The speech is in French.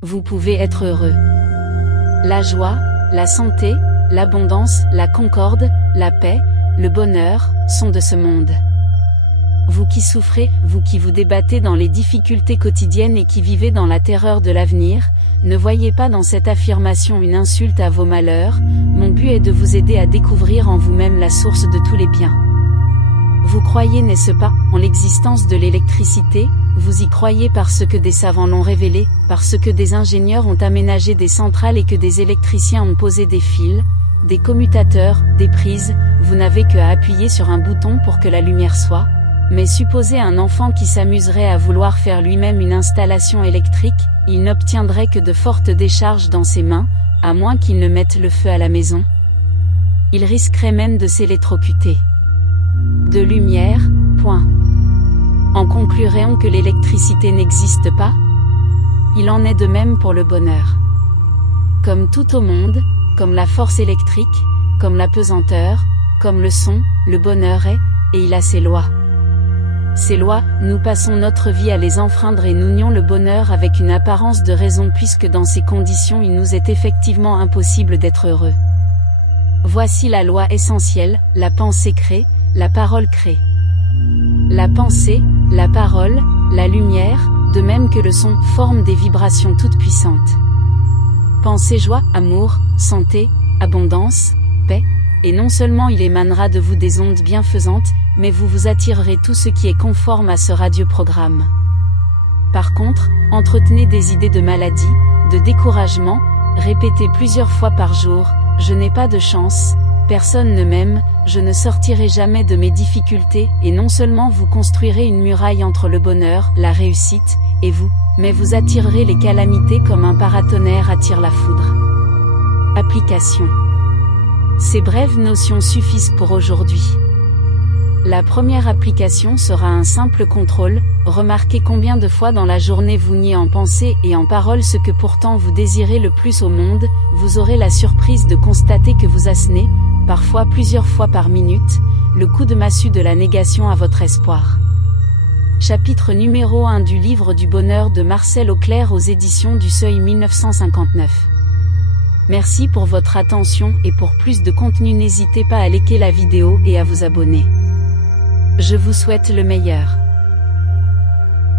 vous pouvez être heureux. La joie, la santé, l'abondance, la concorde, la paix, le bonheur, sont de ce monde. Vous qui souffrez, vous qui vous débattez dans les difficultés quotidiennes et qui vivez dans la terreur de l'avenir, ne voyez pas dans cette affirmation une insulte à vos malheurs. Mon but est de vous aider à découvrir en vous-même la source de tous les biens. Vous croyez, n'est-ce pas, en l'existence de l'électricité? Vous y croyez parce que des savants l'ont révélé, parce que des ingénieurs ont aménagé des centrales et que des électriciens ont posé des fils, des commutateurs, des prises. Vous n'avez qu'à appuyer sur un bouton pour que la lumière soit. Mais supposez un enfant qui s'amuserait à vouloir faire lui-même une installation électrique, il n'obtiendrait que de fortes décharges dans ses mains, à moins qu'il ne mette le feu à la maison. Il risquerait même de s'électrocuter. De lumière, point. En conclurait-on que l'électricité n'existe pas? Il en est de même pour le bonheur. Comme tout au monde, comme la force électrique, comme la pesanteur, comme le son, le bonheur est, et il a ses lois. Ces lois, nous passons notre vie à les enfreindre et nous nions le bonheur avec une apparence de raison puisque dans ces conditions il nous est effectivement impossible d'être heureux. Voici la loi essentielle, la pensée crée, la parole crée. La pensée, la parole, la lumière, de même que le son, forment des vibrations toutes puissantes. Pensez joie, amour, santé, abondance, paix, et non seulement il émanera de vous des ondes bienfaisantes, mais vous vous attirerez tout ce qui est conforme à ce radioprogramme. Par contre, entretenez des idées de maladie, de découragement, répétez plusieurs fois par jour, je n'ai pas de chance, personne ne m'aime, je ne sortirai jamais de mes difficultés, et non seulement vous construirez une muraille entre le bonheur, la réussite, et vous, mais vous attirerez les calamités comme un paratonnerre attire la foudre. Application. Ces brèves notions suffisent pour aujourd'hui. La première application sera un simple contrôle, remarquez combien de fois dans la journée vous niez en pensée et en parole ce que pourtant vous désirez le plus au monde, vous aurez la surprise de constater que vous assénez, parfois plusieurs fois par minute, le coup de massue de la négation à votre espoir. Chapitre numéro 1 du livre du bonheur de Marcel Auclair aux éditions du Seuil 1959. Merci pour votre attention et pour plus de contenu n'hésitez pas à liker la vidéo et à vous abonner. Je vous souhaite le meilleur.